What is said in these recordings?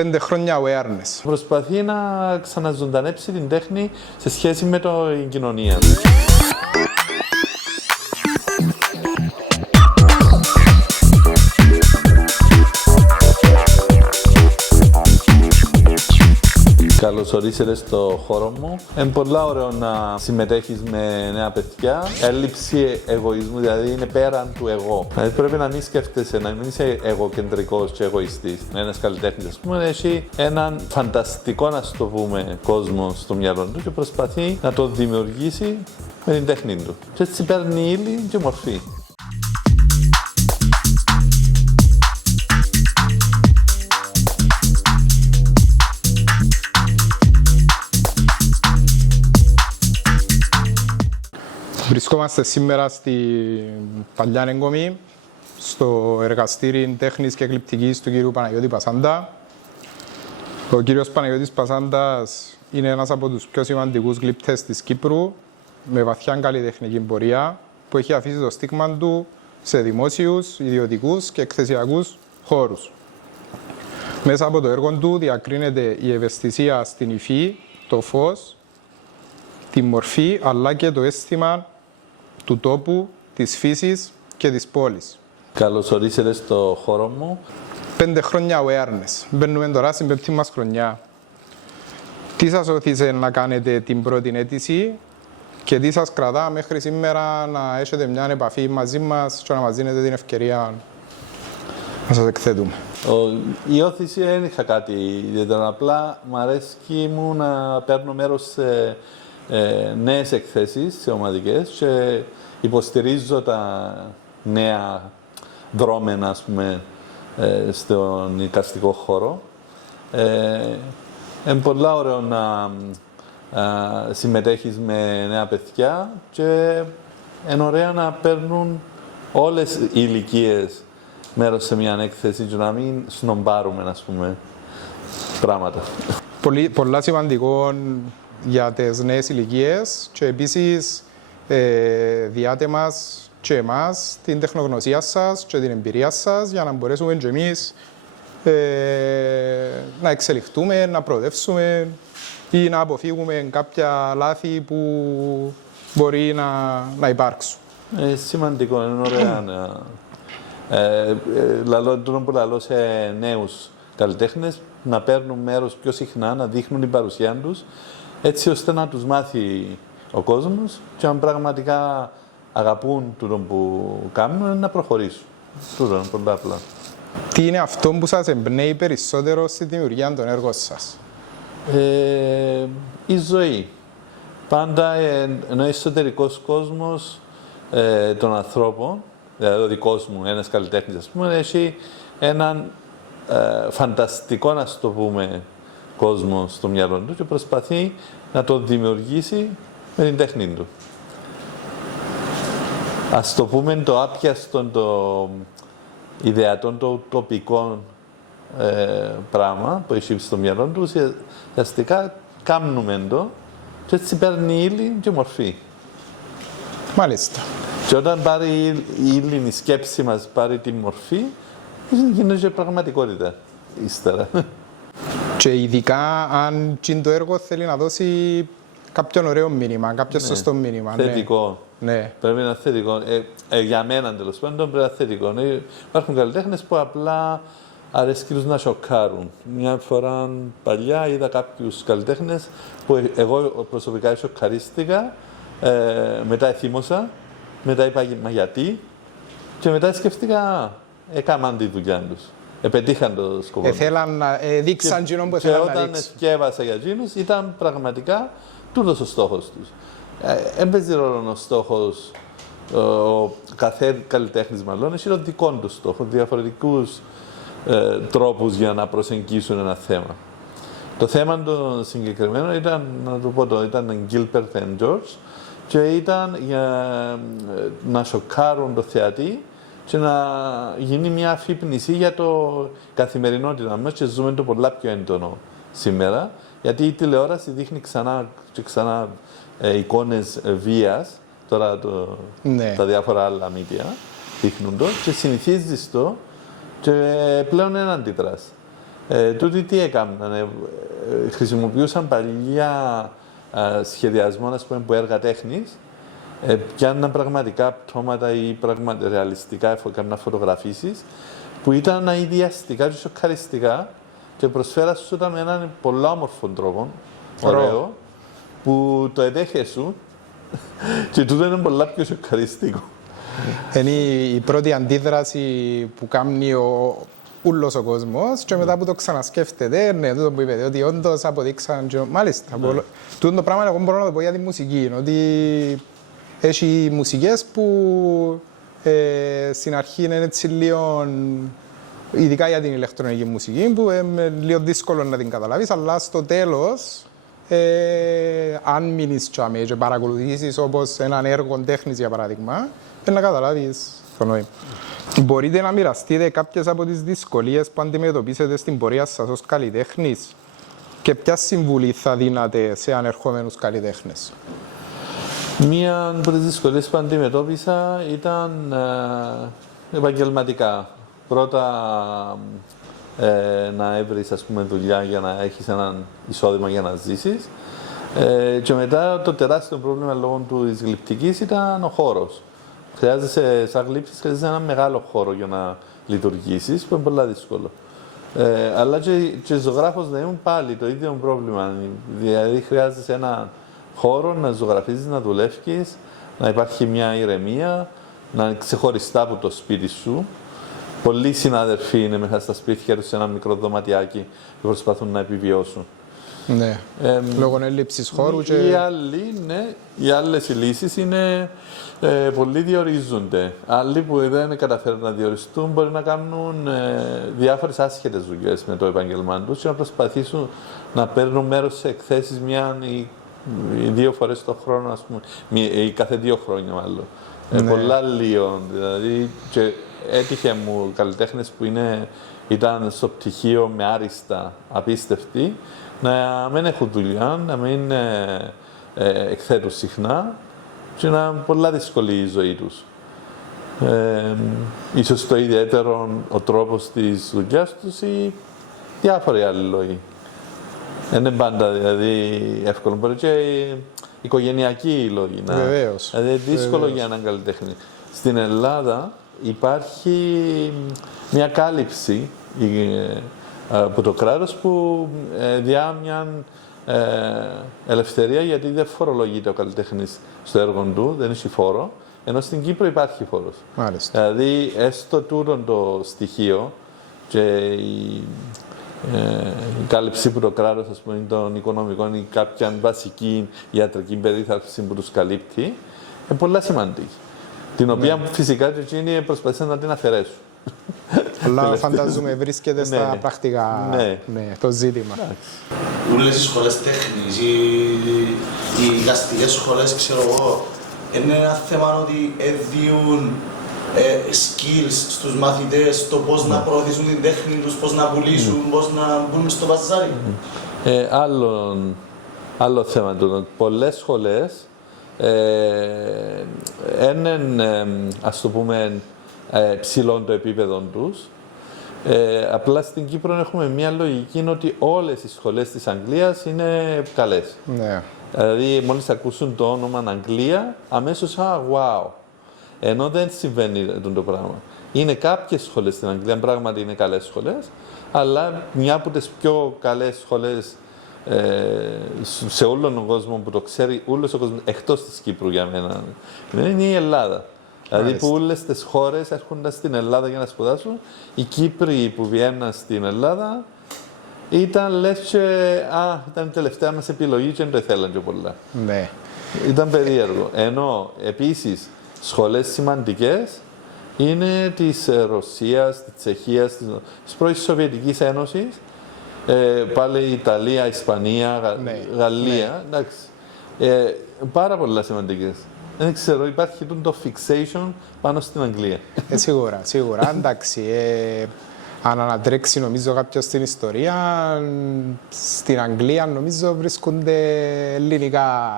5 χρόνια awareness. Προσπαθεί να ξαναζωντανέψει την τέχνη σε σχέση με την κοινωνία. Καλώς ορίσατε στο χώρο μου. Είναι πολύ ωραίο να συμμετέχεις με νέα παιδιά. Έλλειψη εγωισμού, δηλαδή είναι πέραν του εγώ. Δηλαδή πρέπει να μην σκέφτεσαι, να μην είσαι εγωκεντρικός και εγωιστής. Ένας καλλιτέχνης, ας πούμε, έχει έναν φανταστικό, να το πούμε, κόσμο στο μυαλό του και προσπαθεί να το δημιουργήσει με την τέχνη του. Και έτσι παίρνει ύλη και μορφή. Βρισκόμαστε σήμερα στην Παλιά Εγκομή, στο εργαστήρι τέχνης και γλυπτικής του κύριου Παναγιώτη Πασάντα. Ο κύριος Παναγιώτης Πασάντας είναι ένας από τους πιο σημαντικούς γλυπτές της Κύπρου, με βαθιά καλλιτεχνική πορεία, που έχει αφήσει το στίγμα του σε δημόσιους, ιδιωτικούς και εκθεσιακούς χώρους. Μέσα από το έργο του διακρίνεται η ευαισθησία στην υφή, το φως, τη μορφή, αλλά και το αίσθημα του τόπου, της φύσης και της πόλης. Καλώς ορίσατε στο χώρο μου. 5 χρόνια awareness. Μπαίνουμε τώρα στην 5η μας χρονιά. Τι σας όθησε να κάνετε την πρώτη αίτηση και τι σας κρατά μέχρι σήμερα να έχετε μια επαφή μαζί μας και να μας δίνετε την ευκαιρία να σας εκθέτουμε? Η όθηση δεν είχα κάτι ιδιαίτερο. Απλά μου αρέσει να παίρνω μέρος σε νέες εκθέσεις, σε ομαδικές, και υποστηρίζω τα νέα δρόμενα, ας πούμε, στον εικαστικό χώρο. Είναι πολύ ωραίο να συμμετέχεις με νέα παιδιά και είναι ωραίο να παίρνουν όλες οι ηλικίες μέρος σε μια έκθεση και να μην σνομπάρουμε, ας πούμε, πράγματα. Πολλά σημαντικό για τις νέες ηλικίες και επίσης διάτε μας και εμάς την τεχνογνωσία σας και την εμπειρία σας για να μπορέσουμε και εμείς να εξελιχθούμε, να προοδεύσουμε ή να αποφύγουμε κάποια λάθη που μπορεί να υπάρξουν. Σημαντικό, είναι ωραία που λαλώ σε νέους καλλιτέχνες να παίρνουν μέρος πιο συχνά, να δείχνουν την παρουσία τους, έτσι ώστε να τους μάθει ο κόσμος και αν πραγματικά αγαπούν τούτο που κάνουν, να προχωρήσουν. Τούτο είναι πολύ απλά. Τι είναι αυτό που σας εμπνέει περισσότερο στη δημιουργία των έργων σας? Η ζωή. Πάντα ο εσωτερικός κόσμος των ανθρώπων, δηλαδή ο δικός μου, ένας καλλιτέχνης, ας πούμε, έχει έναν φανταστικό, να το πούμε, κόσμο στο μυαλό του και προσπαθεί να το δημιουργήσει με την τέχνη του. Ας το πούμε το άπιαστο, το ιδεατό, το τοπικό πράγμα που έχει στο μυαλό του, ουσιαστικά κάνουμε το και έτσι παίρνει ύλη και μορφή. Μάλιστα. Και όταν πάρει η ύλη, η σκέψη μας πάρει τη μορφή, γίνεται και πραγματικότητα ύστερα. Και ειδικά αν το έργο θέλει να δώσει κάποιον ωραίο μήνυμα, κάποιο σωστό μήνυμα. Θετικό. Ναι. Πρέπει να είναι θετικό. Για μένα, τέλος πάντων, πρέπει να είναι θετικό. Υπάρχουν καλλιτέχνες που απλά αρέσκει τους να σοκάρουν. Μια φορά παλιά είδα κάποιους καλλιτέχνες που εγώ προσωπικά σοκαρίστηκα, μετά εθύμωσα, μετά είπα μα γιατί, και μετά σκεφτήκα, έκαναν τη δουλειά τους. Επετύχαν το σκοπό. Θέλαν να δείξαν εκείνον που θέλαν θέλαν να δείξουν. Και όταν σκεύασα για εκείνους, ήταν πραγματικά τούτος ο στόχος τους. Έμπαιζε ρόλο ο στόχος, ο κάθε καλλιτέχνης μάλλον, έχει τον δικό του στόχο, διαφορετικούς τρόπους για να προσεγγίσουν ένα θέμα. Το θέμα το συγκεκριμένο ήταν, να το πω, ήταν Gilbert and George και ήταν για να σοκάρουν το θεατή και να γίνει μια αφύπνιση για το καθημερινότητα μας και ζούμε το πολλά πιο έντονο σήμερα, γιατί η τηλεόραση δείχνει ξανά και ξανά εικόνες βίας, τώρα τα διάφορα άλλα media δείχνουν το και συνηθίζεις το και πλέον είναι αντίδραση. Τούτοι τι έκαναν, χρησιμοποιούσαν παλιά σχεδιασμό, ας πούμε, που έργα τέχνης, πιάνναν πραγματικά πτώματα ή ρεαλιστικά, έκαναν φωτογραφίσεις, που ήταν αειδιαστικά και σοκαριστικά και προσφέρασαν τα με έναν πολύ όμορφο τρόπο, ωραίο, που το εδέχεσαι και τούτο είναι πολλά πιο σοκαριστικό. Είναι η πρώτη αντίδραση που κάνει ούλος ο κόσμος και μετά που το ξανασκέφτεται, ναι, τούτο που είπετε, ότι όντως αποδείξαν και μάλιστα. Τούτο το πράγμα εγώ μπορώ να το πω για τη μουσική, ότι έχει μουσικές που στην αρχή είναι έτσι λίγο, ειδικά για την ηλεκτρονική μουσική, που είναι λίγο δύσκολο να την καταλάβεις, αλλά στο τέλος, αν μείνεις και παρακολουθήσεις όπως έναν έργο τέχνης για παράδειγμα, να καταλάβεις το νόημα. Μπορείτε να μοιραστείτε κάποιες από τις δυσκολίες που αντιμετωπίσετε στην πορεία σας ως καλλιτέχνης και ποια συμβουλή θα δίνατε σε ανερχόμενους καλλιτέχνες? Μία από τις δυσκολίες που αντιμετώπισα ήταν επαγγελματικά. Πρώτα να έβρεις, ας πούμε, δουλειά για να έχεις έναν εισόδημα για να ζήσεις. Και μετά το τεράστιο πρόβλημα λόγω της γλυπτικής ήταν ο χώρος. Χρειάζεσαι, σαν γλύψης, χρειάζεσαι έναν μεγάλο χώρο για να λειτουργήσεις, που είναι πολύ δύσκολο. Αλλά και ζωγράφος δεν είναι πάλι το ίδιο πρόβλημα. Δηλαδή χρειάζεσαι έναν χώρο να ζωγραφίζεις, να δουλεύεις, να υπάρχει μια ηρεμία, να είναι ξεχωριστά από το σπίτι σου. Πολλοί συνάδελφοι είναι μέσα στα σπίτια τους σε ένα μικρό δωματιάκι και προσπαθούν να επιβιώσουν. Ναι, λόγω έλλειψης χώρου και... Οι άλλες λύσεις είναι πολλοί διορίζονται. Άλλοι που δεν καταφέρουν να διοριστούν μπορεί να κάνουν διάφορες άσχετες δουλειές με το επάγγελμά τους και να προσπαθήσουν να παίρνουν μέρος σε εκθέσεις μια ή δύο φορές το χρόνο, ας πούμε, ή κάθε 2 χρόνια μάλλον. Ναι. Πολλά λίγο, δηλαδή, και έτυχε μου καλλιτέχνες που ήταν στο πτυχίο με άριστα, απίστευτοι, να μην έχουν δουλειά, να μην εκθέτουν συχνά και να είναι πολλά δύσκολη η ζωή τους. Ίσως το ιδιαίτερο ο τρόπος της δουλειάς τους ή διάφοροι άλλοι λόγοι. Δεν είναι πάντα δηλαδή εύκολο. Μπορεί και οικογενειακοί λόγοι. Βεβαίως. Δηλαδή δύσκολο για έναν καλλιτέχνη. Στην Ελλάδα υπάρχει μια κάλυψη από το κράτος που διά μια ελευθερία, γιατί δεν φορολογείται ο καλλιτέχνης στο έργο του, δεν έχει φόρο, ενώ στην Κύπρο υπάρχει φόρος. Μάλιστα. Δηλαδή, έστω τούτο το στοιχείο και η κάλυψη που το κράτος, ας πούμε, των οικονομικών ή κάποια βασική ιατρική περίθαλψη που τους καλύπτει, είναι πολύ σημαντική. Την οποία φυσικά και εκείνοι προσπαθήσαν να την αφαιρέσουν. Αλλά φαντάζομαι βρίσκεται στα πρακτικά το ζήτημα. Όλες οι σχολές τέχνης, οι δικαστικές σχολές, ξέρω εγώ, είναι ένα θέμα ότι έδιουν skills στους μαθητές, το πώς να προωθήσουν την τέχνη τους, πώς να πουλήσουν, πώς να μπουν στο παζάρι. Άλλο θέμα του. Πολλές σχολές είναι, ας το πούμε, ψηλό το επίπεδο τους. Απλά στην Κύπρο έχουμε μια λογική ότι όλες οι σχολές της Αγγλίας είναι καλές. Ναι. Δηλαδή, μόλις ακούσουν το όνομα Αγγλία, αμέσως wow. Ενώ δεν συμβαίνει το πράγμα. Είναι κάποιες σχολές στην Αγγλία, πράγματι είναι καλές σχολές, αλλά μια από τις πιο καλές σχολές σε όλον τον κόσμο που το ξέρει, όλος ο κόσμος, εκτός της Κύπρου για μένα, είναι η Ελλάδα. Δηλαδή που όλες τις χώρες έρχονταν στην Ελλάδα για να σπουδάσουν, οι Κύπροι που βγαίναν στην Ελλάδα ήταν λες και ήταν η τελευταία μας επιλογή και δεν το ήθελαν και πολλά. Ναι. Ήταν περίεργο. Ενώ επίσης σχολές σημαντικές είναι της Ρωσίας, της Τσεχίας, της πρώην Σοβιετικής Ένωσης, πάλι Ιταλία, Ισπανία, Γαλλία, εντάξει. Πάρα πολλά σημαντικές. Δεν ξέρω, υπάρχει το fixation πάνω στην Αγγλία. Σίγουρα, σίγουρα. Εντάξει, αν ανατρέξει νομίζω κάποιος στην ιστορία, στην Αγγλία νομίζω βρίσκονται ελληνικά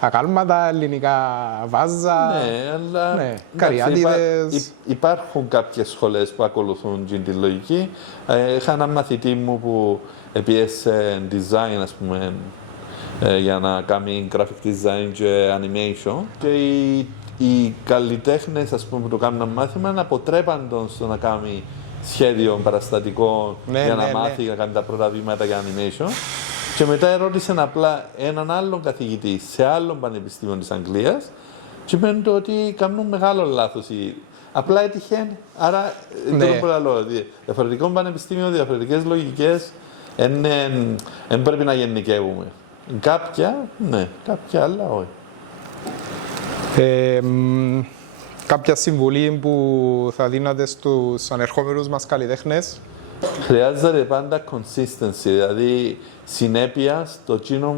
ακάλματα, ελληνικά βάζα, Ναι, αλλά ναι, εντάξει, καριάτιδες. υπάρχουν κάποιες σχολές που ακολουθούν την λογική. Είχα έναν μαθητή μου που έπιεσε design, ας πούμε, για να κάνει graphic design και animation. Και οι καλλιτέχνες, ας πούμε, που το κάνουν μάθημα, αποτρέπαν στο να κάνει σχέδιο παραστατικό για να μάθει να κάνει τα πρώτα βήματα για animation. Και μετά ερώτησε απλά έναν άλλον καθηγητή σε άλλον πανεπιστήμιο της Αγγλίας και είπαν ότι κάνουν μεγάλο λάθος. Απλά έτυχε, άρα δεν μπορώ να λέω. Διαφορετικό πανεπιστήμιο, διαφορετικές λογικές, δεν πρέπει να γενικεύουμε. Κάποια, ναι, κάποια άλλα όχι. Κάποια συμβουλή που θα δίνατε στους ανερχόμενους μας καλλιτέχνες? Χρειάζεται πάντα consistency, δηλαδή συνέπεια στο κοινό,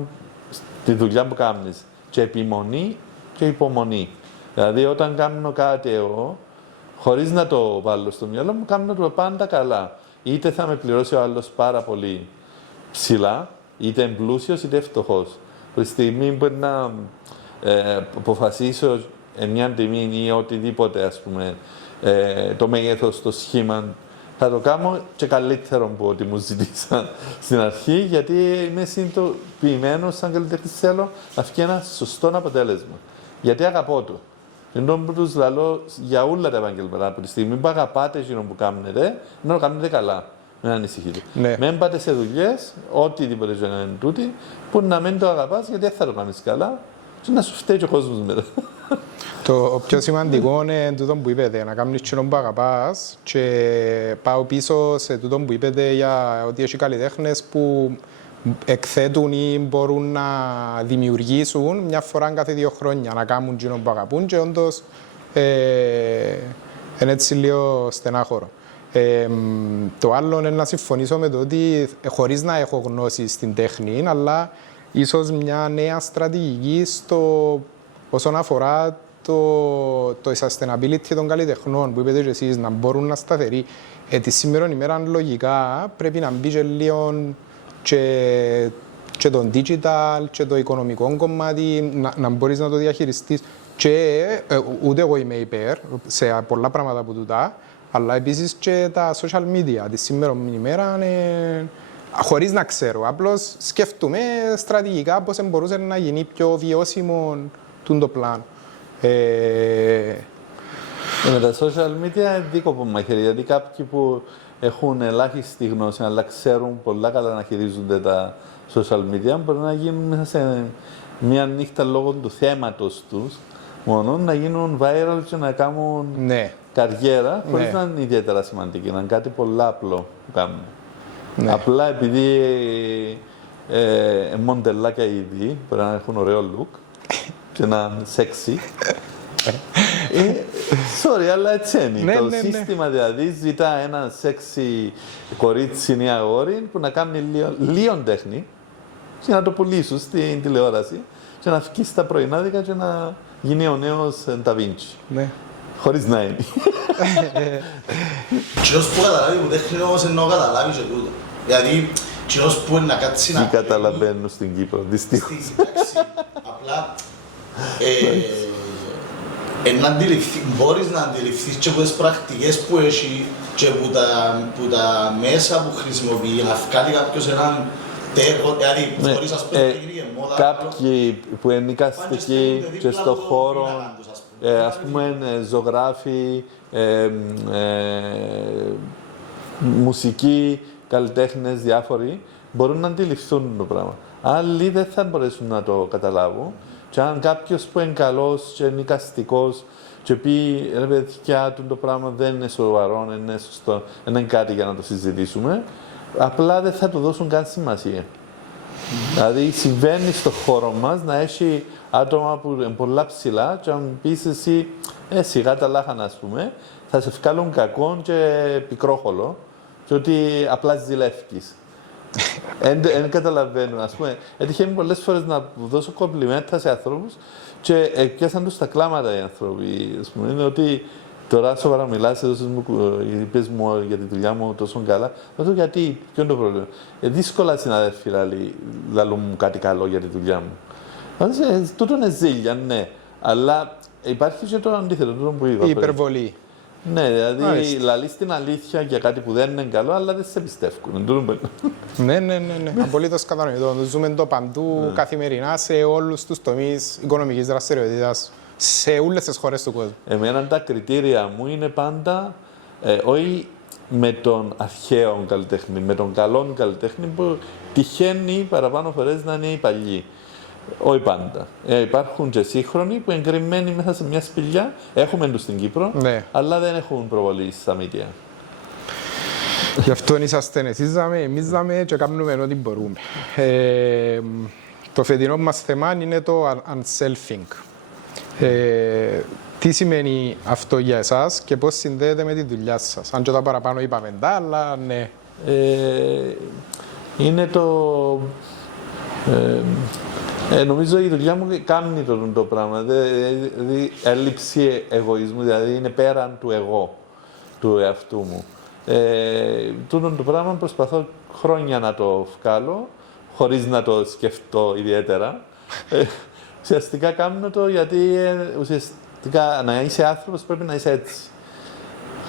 στη δουλειά που κάνεις. Και επιμονή και υπομονή. Δηλαδή, όταν κάνω κάτι εγώ, χωρίς να το βάλω στο μυαλό μου, κάνω το πάντα καλά. Είτε θα με πληρώσει ο άλλος πάρα πολύ ψηλά, είτε πλούσιος είτε φτωχός. Τη στιγμή που να αποφασίσω μια τιμή ή οτιδήποτε, ας πούμε, το μέγεθος, το σχήμα, θα το κάνω και καλύτερο από ό,τι μου ζητήσαν στην αρχή, γιατί είμαι συνειδητοποιημένος σαν καλλιτέχνης, θέλω να βγει ένα σωστό αποτέλεσμα. Γιατί αγαπώ το. Ενώ που τους λαλώ για όλα τα επαγγέλματα, από τη στιγμή που αγαπάτε εκείνο που κάνετε, να το κάνετε καλά. Μην ανησυχείτε. Ναι. Μην πάτε σε δουλειές, οτιδήποτε και να είναι τούτη, που να μην το αγαπάς, γιατί δεν θα το κάνεις καλά και να σου φταίει και ο κόσμος μετά. Το πιο σημαντικό είναι τούτο που είπετε, να κάνεις εκείνο που αγαπάς, και πάω πίσω σε τούτο που είπετε για ότι έχει καλλιτέχνες που εκθέτουν ή μπορούν να δημιουργήσουν μια φορά κάθε 2 χρόνια, να κάνουν εκείνο που αγαπούν, και όντως είναι έτσι λίγο στενάχωρο. Το άλλο είναι να συμφωνήσω με το ότι χωρίς να έχω γνώση στην τέχνη, αλλά ίσως μια νέα στρατηγική όσον αφορά το sustainability των καλλιτεχνών που είπατε και εσείς, να μπορούν να σταθεροί. Τη σήμερα ημέρα λογικά πρέπει να μπει και λίγο και το digital και το οικονομικό κομμάτι, να μπορείς να το διαχειριστείς. Και ούτε εγώ είμαι υπέρ σε πολλά πράγματα από τούτα, αλλά επίσης και τα social media τη σήμερα ημέρα, χωρίς να ξέρω, απλώς σκέφτομαι στρατηγικά πώς μπορούσε να γίνει πιο βιώσιμο το πλάνο. Με τα social media δίκοπο μαχαίρι, γιατί κάποιοι που έχουν ελάχιστη γνώση αλλά ξέρουν πολλά καλά να χειρίζονται τα social media μπορεί να γίνουν μέσα σε μια νύχτα λόγω του θέματος τους μόνο να γίνουν viral και να κάνουν καριέρα χωρίς να είναι ιδιαίτερα σημαντική, να είναι κάτι πολλά απλό που κάνουν. Απλά επειδή μοντελάκια ήδη μπορεί να έχουν ωραίο look και να είναι sexy. Sorry, αλλά έτσι είναι. Το σύστημα δηλαδή ζητά ένα sexy κορίτσι ή αγόρι που να κάνει λίγο τέχνη και να το πουλήσουν στην τηλεόραση και να βγει στα πρωινάδικα και να γίνει ο νέος Da Vinci. Χωρίς να είναι. Κοινός που καταλάβει που τέχνη όμως εννοώ καταλάβει και τούτο. Δηλαδή, κοινός που είναι να κάτσει να... Τι καταλαβαίνουν στην Κύπρο, δυστυχώς. Απλά, μπορείς να αντιληφθείς και από τις πρακτικές που έχει και από τα μέσα που χρησιμοποιεί, να βγάλει κάποιος έναν τέργο, δηλαδή χωρίς ας πούμε τεχνική μόδα. Κάποιοι που είναι οικαστικοί και στον χώρο, ας πούμε ζωγράφοι, μουσικοί, καλλιτέχνες διάφοροι, μπορούν να αντιληφθούν το πράγμα. Άλλοι δεν θα μπορέσουν να το καταλάβουν. Και αν κάποιος που είναι καλός και είναι οικαστικός και πει ρε παιδιά, το πράγμα δεν είναι σοβαρό, δεν είναι σωστό, δεν είναι κάτι για να το συζητήσουμε, απλά δεν θα του δώσουν καν σημασία. Δηλαδή συμβαίνει στο χώρο μας να έχει άτομα που είναι πολλά ψηλά και αν πεις εσύ σιγά τα λάχανα, ας πούμε, θα σε βγάλουν κακό και πικρόχολο και ότι απλά ζηλεύκεις. Δεν καταλαβαίνω. Ας πούμε, έτυχε πολλές φορές να δώσω κομπλιμέντα σε ανθρώπους και πιάσαν τους τα κλάματα οι άνθρωποι. Ας πούμε, είναι ότι Τώρα σοβαρά μιλάς, είπες μου για τη δουλειά μου τόσο καλά. Ρωτώ γιατί, ποιο είναι το πρόβλημα. Δύσκολα συναδέλφοι λαλούν μου κάτι καλό για τη δουλειά μου. Τούτο είναι ζήλια, ναι. Αλλά υπάρχει και το αντίθετο, τούτο που είπα. Η υπερβολή. Ναι, δηλαδή λαλείς την αλήθεια για κάτι που δεν είναι καλό, αλλά δεν σε πιστεύουν. Ναι. Απολύτως κατανοητό. Ζούμε το παντού καθημερινά σε όλους τους τομείς οικονομικής δραστηριότητας, σε όλες τις χώρες του κόσμου. Εμένα τα κριτήρια μου είναι πάντα όχι με τον αρχαίο καλλιτέχνη, με τον καλό καλλιτέχνη που τυχαίνει παραπάνω φορές να είναι οι παλιοί. Όχι πάντα. Υπάρχουν και σύγχρονοι που εγκριμένοι μέσα σε μια σπηλιά, έχουμε τους στην Κύπρο, Ναι. αλλά δεν έχουν προβολή στα μύτια. Γι' αυτό είσαστε εσείς δάμε, εμείς δάμε και κάνουμε ό,τι μπορούμε. Το φετινό μας θέμα είναι το unselfing. Τι σημαίνει αυτό για εσάς και πώς συνδέεται με τη δουλειά σας. Αν και τα παραπάνω είπαμε τα, αλλά ναι. Είναι το... νομίζω η δουλειά μου κάνει το πράγμα, δηλαδή έλλειψη εγωισμού, δηλαδή είναι πέραν του εγώ, του εαυτού μου. Τούτο το πράγμα προσπαθώ χρόνια να το βγάλω, χωρίς να το σκεφτώ ιδιαίτερα. Ουσιαστικά κάνω το γιατί ουσιαστικά να είσαι άνθρωπος πρέπει να είσαι έτσι.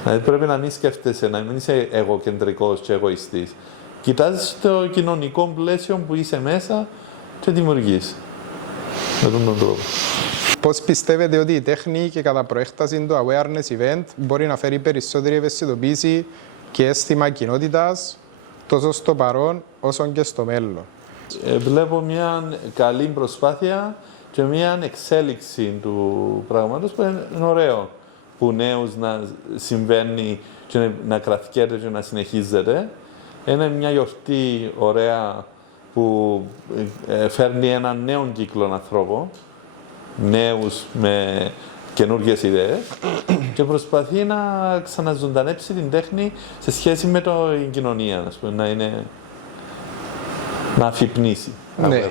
Δηλαδή πρέπει να μην σκέφτεσαι, να μην είσαι εγωκεντρικός και εγωιστής. Κοιτάζεις το κοινωνικό πλαίσιο που είσαι μέσα και δημιουργείς. Με τον τρόπο. Πώς πιστεύετε ότι η τέχνη και κατά προέκταση το awareness event μπορεί να φέρει περισσότερη ευαισθητοποίηση και αίσθημα κοινότητας τόσο στο παρόν όσο και στο μέλλον? Βλέπω μια καλή προσπάθεια και μια εξέλιξη του πράγματος που είναι ωραίο που νέους να συμβαίνει και να κρατιέται και να συνεχίζεται. Είναι μια γιορτή ωραία που φέρνει έναν νέο κύκλο ανθρώπων, νέους με καινούργιες ιδέες και προσπαθεί να ξαναζωντανέψει την τέχνη σε σχέση με την κοινωνία, να αφυπνίσει. Ναι.